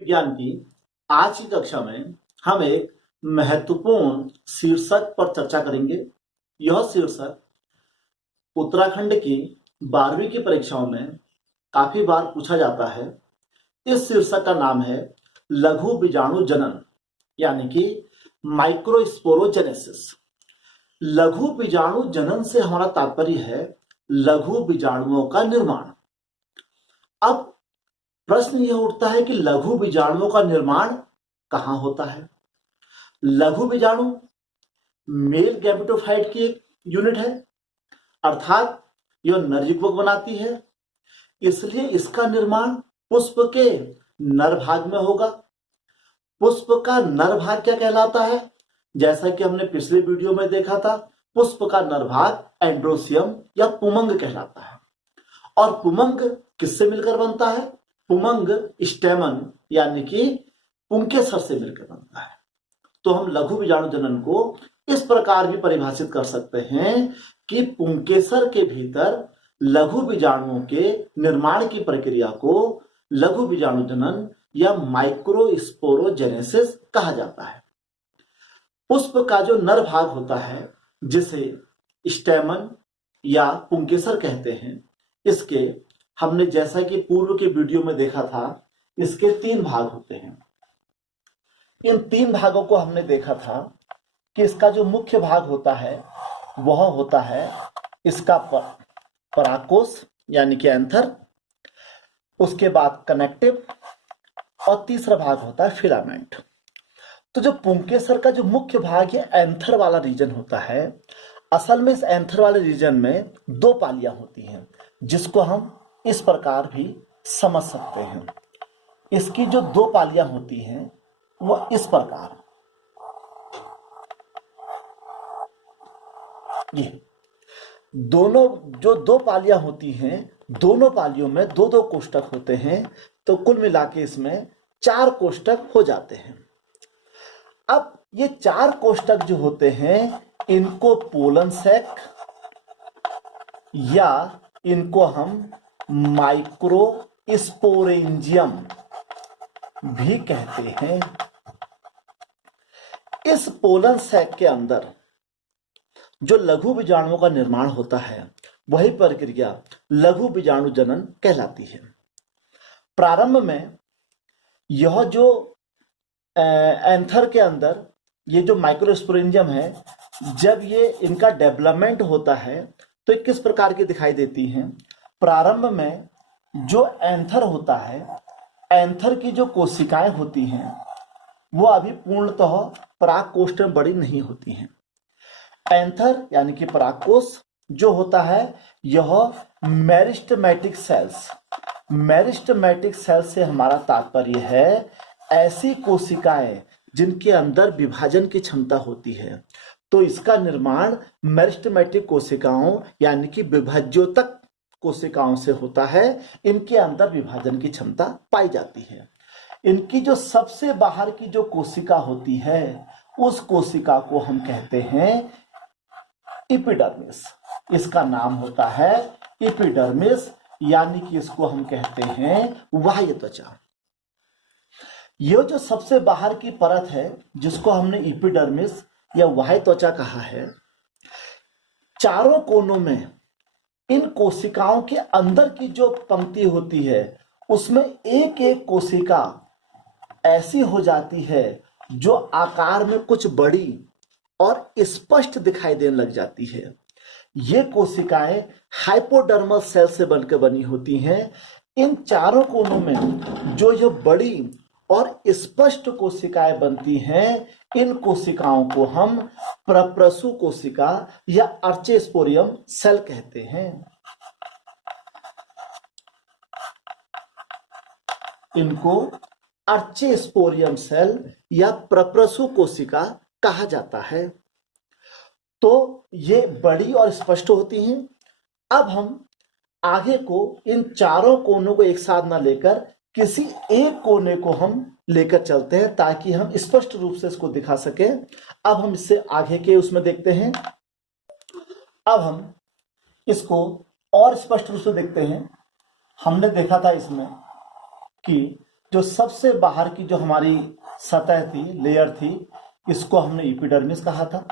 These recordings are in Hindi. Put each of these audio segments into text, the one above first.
विज्ञान की आज की कक्षा में हम एक महत्वपूर्ण शीर्षक पर चर्चा करेंगे। यह शीर्षक उत्तराखंड की 12वीं की परीक्षाओं में काफी बार पूछा जाता है। इस शीर्षक का नाम है लघु बीजाणु जनन, यानी कि माइक्रोस्पोरोजेनेसिस। लघु बीजाणु जनन से हमारा तात्पर्य है लघु बीजाणुओं का निर्माण। अब प्रश्न यह उठता है कि लघु बीजाणुओं का निर्माण कहां होता है। लघु बीजाणु मेल गैमेटोफाइट की एक यूनिट है, अर्थात यह नर युग्मक बनाती है, इसलिए इसका निर्माण पुष्प के नर भाग में होगा। पुष्प का नर भाग क्या कहलाता है? जैसा कि हमने पिछले वीडियो में देखा था, पुष्प का नर भाग एंड्रोसियम या पुमंग कहलाता है। और पुमंग किससे मिलकर बनता है? पुमंग स्टेमन यानी कि पुंकेसर से मिलकर बनता है। तो हम लघु बीजाणु जनन को इस प्रकार भी परिभाषित कर सकते हैं कि पुंकेसर के भीतर लघु बीजाणुओं के निर्माण की प्रक्रिया को लघु बीजाणु जनन या माइक्रोस्पोरोजेनेसिस कहा जाता है। पुष्प का जो नर भाग होता है, जिसे स्टेमन या पुंकेसर कहते हैं, इसके हमने जैसा कि पूर्व के वीडियो में देखा था, इसके 3 भाग होते हैं। इन 3 भागों को हमने देखा था कि इसका जो मुख्य भाग होता है वह होता है इसका परागकोश यानी कि एंथर, उसके बाद कनेक्टिव और तीसरा भाग होता है फिलामेंट। तो जो पुंकेसर का जो मुख्य भाग है एंथर वाला रीजन होता है, असल में इस एंथर वाले रीजन में 2 पालियां होती हैं, जिसको हम इस प्रकार भी समझ सकते हैं। इसकी जो 2 पालियां होती हैं वो इस प्रकार, ये दोनों जो 2 पालियां होती हैं, दोनों पालियों में 2-2 कोष्ठक होते हैं, तो कुल मिला के इसमें 4 कोष्ठक हो जाते हैं। अब ये 4 कोष्ठक जो होते हैं, इनको पोलन सैक या इनको हम माइक्रोस्पोरेंजियम भी कहते हैं। इस पोलन सैक के अंदर जो लघु बीजाणुओं का निर्माण होता है, वही प्रक्रिया लघु बीजाणु जनन कहलाती है। प्रारंभ में यह जो एंथर के अंदर ये जो माइक्रोस्पोरेंजियम है, जब ये इनका डेवलपमेंट होता है तो ये किस प्रकार की दिखाई देती हैं? प्रारंभ में जो एंथर होता है, एंथर की जो कोशिकाएं होती हैं वो अभी पूर्णतः परागकोष्ठ में बड़ी नहीं होती हैं। एंथर यानी कि परागकोश जो होता है, यह मेरिस्टेमेटिक सेल्स से हमारा तात्पर्य है ऐसी कोशिकाएं जिनके अंदर विभाजन की क्षमता होती है। तो इसका निर्माण मेरिस्टेमेटिक कोशिकाओं यानी कि विभाज्योतक कोशिकाओं से होता है। इनके अंदर विभाजन की क्षमता पाई जाती है। इनकी जो सबसे बाहर की जो कोशिका होती है, उस कोशिका को हम कहते हैं एपिडर्मिस। इसका नाम होता है एपिडर्मिस, यानी कि इसको हम कहते हैं बाह्य त्वचा। यह जो सबसे बाहर की परत है, जिसको हमने एपिडर्मिस या बाह्य त्वचा कहा है, चारों कोनों में इन कोशिकाओं के अंदर की जो पंक्ति होती है, उसमें एक एक कोशिका ऐसी हो जाती है जो आकार में कुछ बड़ी और स्पष्ट दिखाई देने लग जाती है। ये कोशिकाएं हाइपोडर्मल सेल से बनकर बनी होती हैं। इन चारों कोनों में जो यह बड़ी और स्पष्ट कोशिकाएं बनती हैं, इन कोशिकाओं को हम प्रप्रसु कोशिका या अर्चेस्पोरियम सेल कहते हैं। इनको अर्चेस्पोरियम सेल या प्रप्रसु कोशिका कहा जाता है। तो ये बड़ी और स्पष्ट होती हैं। अब हम आगे को इन चारों कोनों को एक साथ ना लेकर किसी एक कोने को हम लेकर चलते हैं, ताकि हम स्पष्ट रूप से इसको दिखा सकें। अब हम इससे आगे के उसमें देखते हैं। अब हम इसको और स्पष्ट रूप से देखते हैं। हमने देखा था इसमें कि जो सबसे बाहर की जो हमारी सतह थी, लेयर थी, इसको हमने एपिडर्मिस कहा था।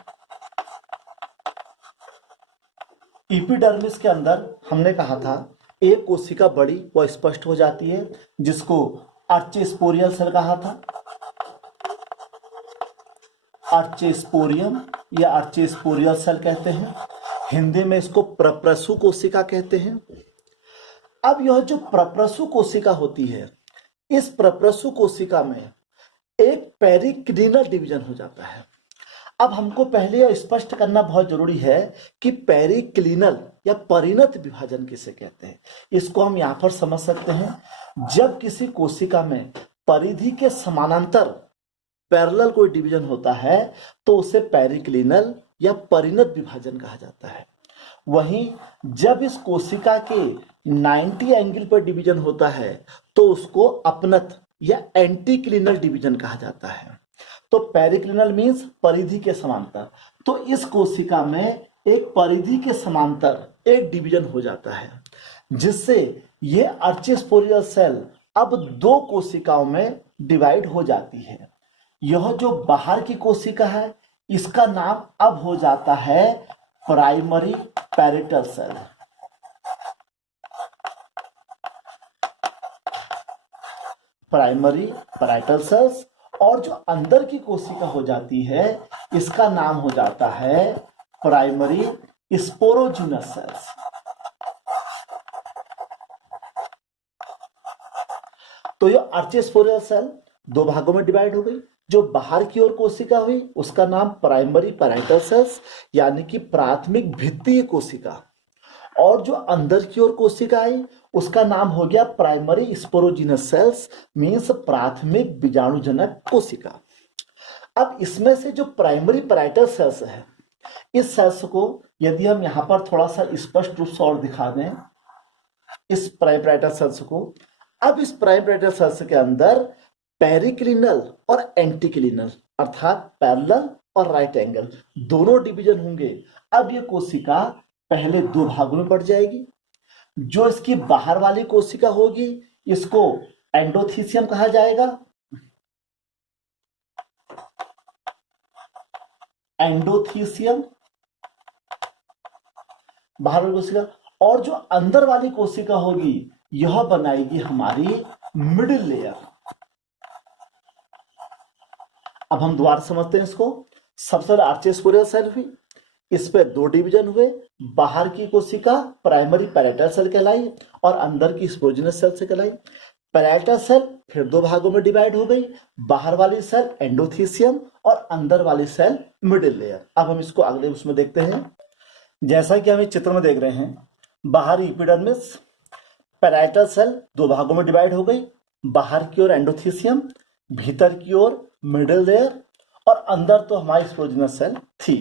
एपिडर्मिस के अंदर हमने कहा था एक कोशिका बड़ी वो स्पष्ट हो जाती है, जिसको अर्चिस्पोरियल सेल कहा था। अर्चिस्पोरियम या अर्चिस्पोरियल सेल कहते हैं, हिंदी में इसको प्रप्रसु कोशिका कहते हैं। अब यह जो प्रप्रसु कोशिका होती है, इस प्रप्रसु कोशिका में एक पेरिक्लिनल डिवीजन हो जाता है। अब हमको पहले यह स्पष्ट करना बहुत जरूरी है कि पेरिक्लिनल या परिणत विभाजन किसे कहते हैं। इसको हम यहां पर समझ सकते हैं, जब किसी कोशिका में परिधि के समानांतर पैरेलल कोई डिवीजन होता है तो उसे पेरिक्लिनल या परिणत विभाजन कहा जाता है। वहीं जब इस कोशिका के 90 एंगल पर डिवीजन होता है तो उसको अपनत या एंटीक्लिनल डिवीजन कहा जाता है। तो पेरिक्लिनल मीन्स परिधि के समांतर, तो इस कोशिका में एक परिधि के समांतर एक डिवीजन हो जाता है, जिससे ये अर्चिस्पोरियल सेल अब दो कोशिकाओं में डिवाइड हो जाती है। यह जो बाहर की कोशिका है, इसका नाम अब हो जाता है primary parietal cell. Primary parietal cells, और जो अंदर की कोशिका हो जाती है इसका नाम हो जाता है प्राइमरी स्पोरोजिनस सेल्स। तो ये अर्चिस्पोरियल सेल दो भागों में डिवाइड हो गई। जो बाहर की ओर कोशिका हुई उसका नाम प्राइमरी पैरेटल सेल्स यानी कि प्राथमिक भित्तीय कोशिका, और जो अंदर की ओर कोशिका आई उसका नाम हो गया प्राइमरी स्पोरोजिनस सेल्स मींस प्राथमिक बीजाणुजनक कोशिका। अब इसमें से जो प्राइमरी पैरेटल सेल्स है, इस सेल्स को यदि हम यहां पर थोड़ा सा स्पष्ट रूप से और दिखा दें इस प्राइमरी पैरेटल सेल्स को, अब इस प्राइमरी पैरेटल सेल्स के अंदर पेरिक्लिनल और एंटीक्लिनल अर्थात पैरेलल और राइट एंगल दोनों डिवीजन होंगे। अब ये कोशिका पहले दो भागों में बढ़ जाएगी। जो इसकी बाहर वाली कोशिका होगी इसको एंडोथीसियम कहा जाएगा, एंडोथीसियम बाहर वाली कोशिका, और जो अंदर वाली कोशिका होगी यह बनाएगी हमारी मिडिल लेयर। अब हम दोबारा समझते हैं इसको। सबसे पहले अर्चिस्पोरियल सेल हुई, इस पे दो डिवीजन हुए, बाहर की कोशिका प्राइमरी पैरेटल सेल कहलाई और अंदर की स्पोरोजिनस सेल से कहलाई। पैरेटल सेल फिर दो भागों में डिवाइड हो गई, बाहर वाली सेल एंडोथीसियम और अंदर वाली सेल मिडिल लेयर। अब हम इसको अगले उसमें देखते हैं। जैसा कि हम इस चित्र में देख रहे हैं, बाहरी एपिडर्मिस, पैरेटल सेल दो भागों में डिवाइड हो गई, बाहर की ओर एंडोथीसियम, भीतर की ओर मिडिल लेयर और अंदर तो हमारी स्पोरोजिनस सेल थी।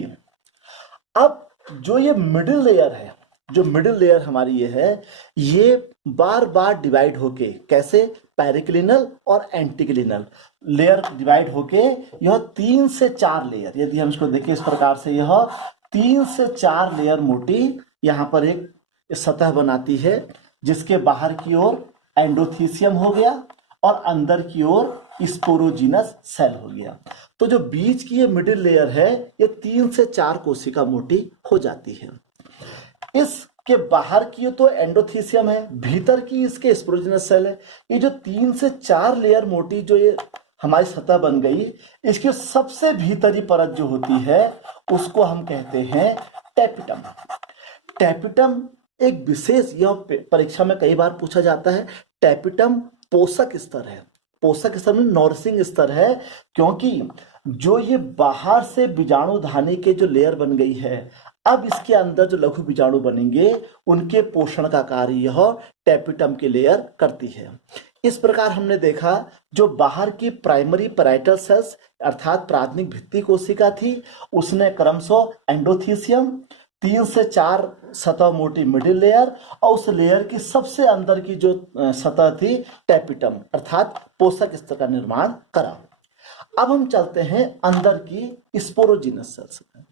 अब जो ये मिडिल लेयर है, जो मिडिल लेयर हमारी ये है, ये बार बार डिवाइड होके कैसे पेरिक्लिनल और एंटीक्लिनल लेयर डिवाइड होके यह 3 से 4 लेयर, यदि हम इसको देखें इस प्रकार से, यह 3 से 4 लेयर मोटी यहाँ पर एक सतह बनाती है, जिसके बाहर की ओर एंडोथीसियम हो गया और अंदर की ओर स्पोरोजिनस सेल हो गया। तो जो बीच की ये मिडिल लेयर है ये 3 से 4 कोशिका मोटी हो जाती है। इसके बाहर की तो एंडोथीसियम है, भीतर की इसके स्पोरोजिनस सेल है। ये जो 3 से 4 लेयर मोटी जो ये हमारी सतह बन गई, इसकी सबसे भीतरी परत जो होती है उसको हम कहते हैं टेपिटम। टेपिटम एक विशेष, यह परीक्षा में कई बार पूछा जाता है, टेपिटम पोषक स्तर है। पोषक स्तर में नॉरिशिंग स्तर है, क्योंकि जो ये बाहर से बीजाणुधानी के जो लेयर बन गई है, अब इसके अंदर जो लघु बीजाणु बनेंगे उनके पोषण का कार्य यह टेपिटम की लेयर करती है। इस प्रकार हमने देखा जो बाहर की प्राइमरी पैरेटल सेल्स अर्थात प्राथमिक भित्ति कोशिका थी, उसने क्रमशः एंडोथीसियम, 3 से 4 सतह मोटी मिडिल लेयर और उस लेयर की सबसे अंदर की जो सतह थी टेपिटम अर्थात पोषक स्तर का निर्माण करा। अब हम चलते हैं अंदर की स्पोरोजिनस सेल्स में।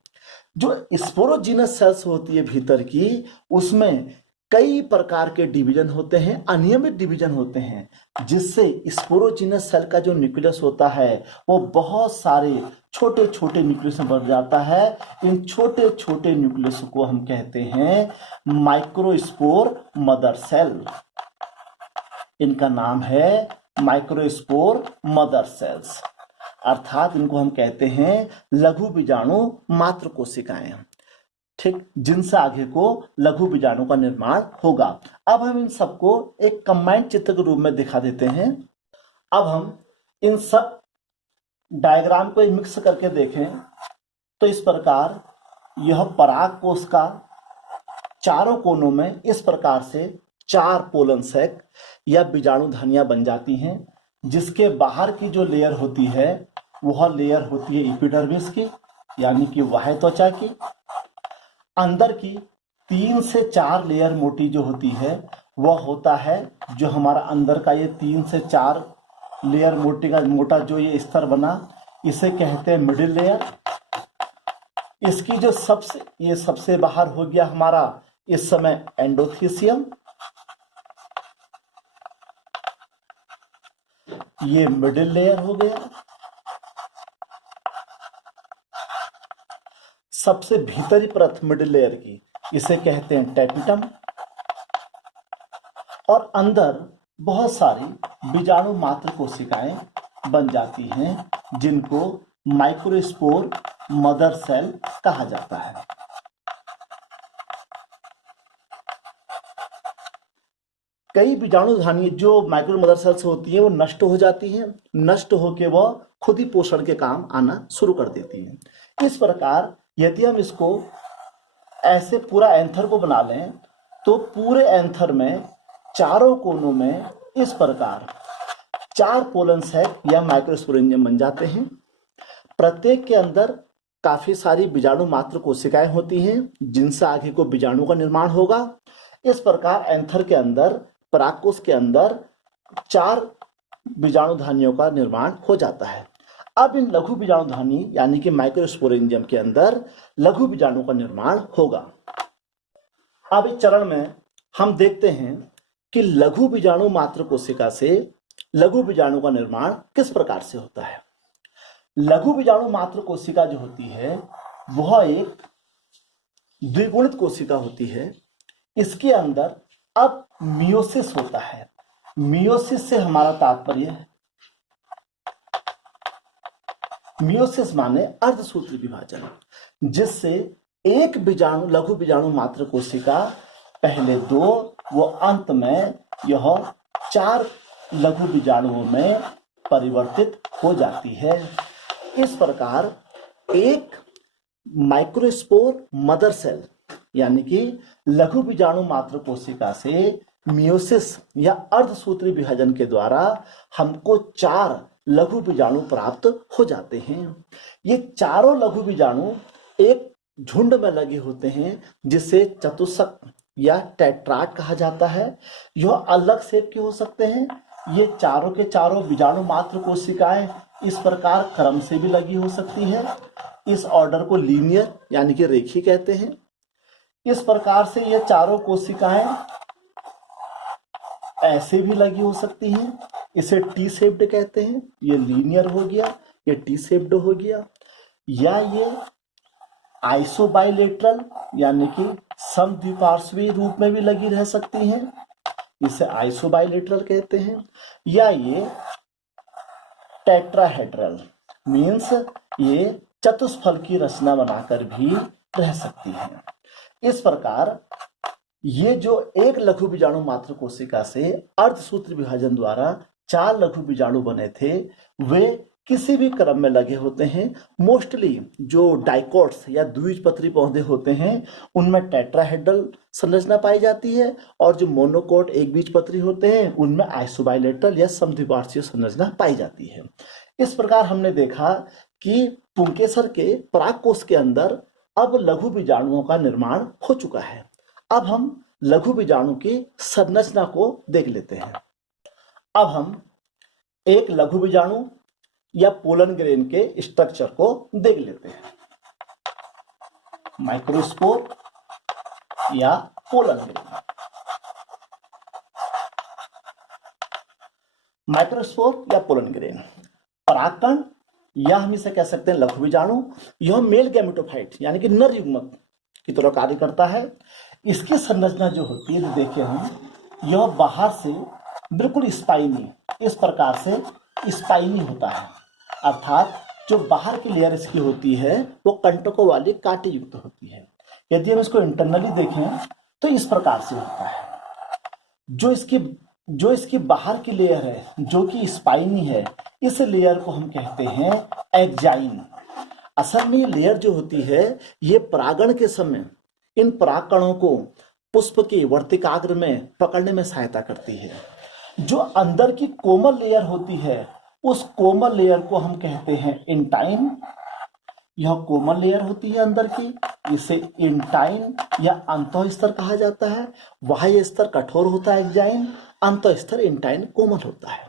जो स्पोरोजिनस सेल्स होती है भीतर की, उसमें कई प्रकार के डिवीजन होते हैं, अनियमित डिवीजन होते हैं, जिससे स्पोरोजिनस सेल का जो न्यूक्लियस होता है वो बहुत सारे छोटे छोटे न्यूक्लियस में बढ़ जाता है। इन छोटे छोटे न्यूक्लियस को हम कहते हैं माइक्रोस्पोर मदर सेल। इनका नाम है माइक्रोस्पोर मदर सेल्स, अर्थात इनको हम कहते हैं लघु बीजाणु मात्र कोशिकाएं, ठीक, जिनसे आगे को लघु बीजाणु का निर्माण होगा। अब हम इन सबको एक कंबाइंड चित्र के रूप में दिखा देते हैं। अब हम इन सब डायग्राम को मिक्स करके देखें तो इस प्रकार यह पराग कोश का चारों कोनों में इस प्रकार से 4 पोलन सैक या बीजाणु धनिया बन जाती हैं, जिसके बाहर की जो लेयर होती है वह लेयर होती है एपिडर्मिस की, यानी कि बाह्य त्वचा की। अंदर की 3 से 4 लेयर मोटी जो होती है वह होता है जो हमारा अंदर का ये 3 से 4 लेयर मोटा जो ये स्तर बना, इसे कहते हैं मिडिल लेयर। इसकी जो सबसे बाहर हो गया हमारा इस समय एंडोथीसियम, ये मिडिल लेयर हो गया। सबसे भीतरी परत मिडिल लेयर की इसे कहते हैं टेंटिटम। और अंदर बहुत सारी बीजाणु मात्र कोशिकाएं बन जाती हैं, जिनको माइक्रोस्पोर मदर सेल कहा जाता है। कई बीजाणु धानी जो माइक्रो मदर सेल्स होती हैं वो नष्ट हो जाती हैं, नष्ट होकर वह खुद ही पोषण के काम आना शुरू कर देती हैं। इस प्रकार यदि हम इसको ऐसे पूरा एंथर को बना लें तो पूरे एंथर में चारों कोनों में इस प्रकार 4 पोलन सैक या माइक्रोस्पोरेंजियम बन जाते हैं। प्रत्येक के अंदर काफी सारी बीजाणु मात्र कोशिकाएं होती हैं, जिनसे आगे को बीजाणु का निर्माण होगा। इस प्रकार एंथर के अंदर, परागकोश के अंदर 4 बीजाणु धानियों का निर्माण हो जाता है। अब इन लघु बीजाणु धानी यानी कि माइक्रोस्पोरेंजियम के अंदर लघु बीजाणु का निर्माण होगा। अब इस चरण में हम देखते हैं कि लघु बीजाणु मात्र कोशिका से लघु बीजाणु का निर्माण किस प्रकार से होता है। लघु बीजाणु मात्र कोशिका जो होती है वह एक द्विगुणित कोशिका होती है। इसके अंदर अब मियोसिस होता है। मियोसिस से हमारा तात्पर्य है, मियोसिस माने अर्धसूत्री विभाजन, जिससे एक बीजाणु लघु बीजाणु मात्र कोशिका पहले 2 व अंत में यह 4 लघु बीजाणुओं में परिवर्तित हो जाती है। इस प्रकार एक माइक्रोस्पोर मदर सेल यानी कि लघु बीजाणु मात्र कोशिका से मियोसिस या अर्धसूत्री विभाजन के द्वारा हमको 4 लघु बीजाणु प्राप्त हो जाते हैं। ये चारों लघु बीजाणु एक झुंड में लगे होते हैं, जिसे चतुष्क या टेट्राड कहा जाता है। यह अलग शेप के हो सकते हैं। ये चारों के चारों बीजाणु मात्र कोशिकाएं इस प्रकार क्रम से भी लगी हो सकती है। इस ऑर्डर को लीनियर यानी कि रेखी कहते हैं। इस प्रकार से ये चारों कोशिकाएं ऐसे भी लगी हो सकती हैं, इसे टी शेप्ड कहते हैं। ये लीनियर हो गया, ये टी शेप्ड हो गया। या ये आइसोबाइलेटरल यानी कि समद्विपार्श्वीय रूप में भी लगी रह सकती हैं, इसे आइसोबाइलेटरल कहते हैं। या ये टेट्राहेड्रल मीन्स ये चतुष्फल की रचना बनाकर भी रह सकती हैं। इस प्रकार ये जो एक लघु बीजाणु मात्र कोशिका से अर्धसूत्र विभाजन द्वारा 4 लघु बीजाणु बने थे, वे किसी भी क्रम में लगे होते हैं। मोस्टली जो डाइकोट्स या द्विबीजपत्री पौधे होते हैं उनमें टेट्राहेड्रल संरचना पाई जाती है, और जो मोनोकोट एक बीजपत्री होते हैं उनमें आइसोबाइलेटरल या समद्विपार्श्वीय संरचना पाई जाती है। इस प्रकार हमने देखा कि पुंकेसर के परागकोश के अंदर अब लघु बीजाणुओं का निर्माण हो चुका है। अब हम लघु बीजाणु की संरचना को देख लेते हैं। अब हम एक लघु बीजाणु या पोलन ग्रेन के स्ट्रक्चर को देख लेते हैं। माइक्रोस्पोर या पोलन ग्रेन। माइक्रोस्पोर या पोलन ग्रेन। परागकण या हम इसे कह सकते हैं लघु बीजाणु, यह मेल गैमेटोफाइट यानी कि नर युग्मक की तरह कार्य करता है। इसकी संरचना जो होती है देखिए हम, यह बाहर से बिल्कुल स्पाइनी, इस प्रकार से स्पाइनी होता है, अर्थात जो बाहर की लेयर इसकी होती है वो कंटकों वाली कांटे युक्त होती है। यदि हम इसको इंटरनली देखें तो इस प्रकार से होता है। जो इसकी बाहर की लेयर है जो कि स्पाइनी है, इस लेयर को हम कहते हैं एक्जाइन। असल में ये लेयर जो होती है ये परागण के समय इन परागकणों को पुष्प के वर्तिकाग्र में पकड़ने में सहायता करती है। जो अंदर की कोमल लेयर होती है उस कोमल लेयर को हम कहते हैं इंटाइन। यह कोमल लेयर होती है अंदर की, इसे इंटाइन या अंतःस्तर कहा जाता है। बाह्य स्तर कठोर होता है एक्जाइन, अंतःस्तर इंटाइन कोमल होता है।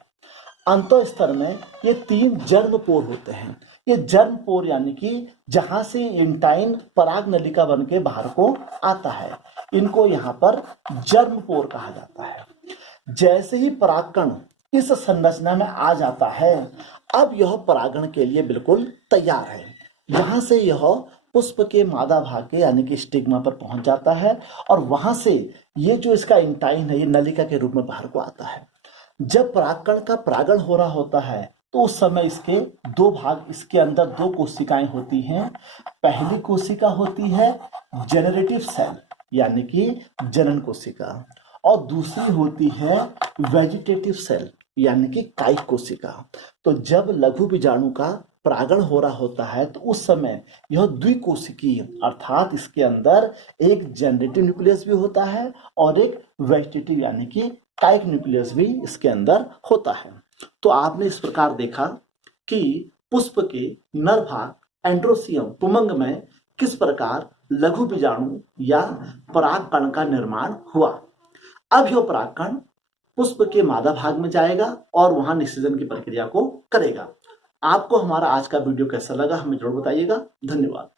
अंतःस्तर में ये 3 जर्म पोर होते हैं। ये जर्म पोर यानी कि जहां से इंटाइन पराग नलिका बन के बाहर को आता है, इनको यहाँ पर जर्म पोर कहा जाता है। जैसे ही परागकण इस संरचना में आ जाता है, अब यह परागण के लिए बिल्कुल तैयार है। यहां से यह पुष्प के मादा भाग के यानी कि स्टिग्मा पर पहुंच जाता है और वहां से ये जो इसका इंटाइन है ये नलिका के रूप में बाहर को आता है। जब परागकण का परागण हो रहा होता है तो उस समय इसके 2 भाग, इसके अंदर 2 कोशिकाएं होती हैं। पहली कोशिका होती है जेनरेटिव सेल यानी कि जनन कोशिका, और दूसरी होती है वेजिटेटिव सेल यानी कि कायिक कोशिका। तो जब लघु बीजाणु का परागण हो रहा होता है तो उस समय यह द्विकोशिकीय, अर्थात इसके अंदर एक जनरेटिव न्यूक्लियस भी होता है और एक वेजिटेटिव यानी कि कायिक न्यूक्लियस भी इसके अंदर होता है। तो आपने इस प्रकार देखा कि पुष्प के नर भाग एंड्रोसियम पुमंग में किस प्रकार लघु बीजाणु या परागकण का निर्माण हुआ। अब यह परागकण पुष्प के मादा भाग में जाएगा और वहां निषेचन की प्रक्रिया को करेगा। आपको हमारा आज का वीडियो कैसा लगा हमें जरूर बताइएगा। धन्यवाद।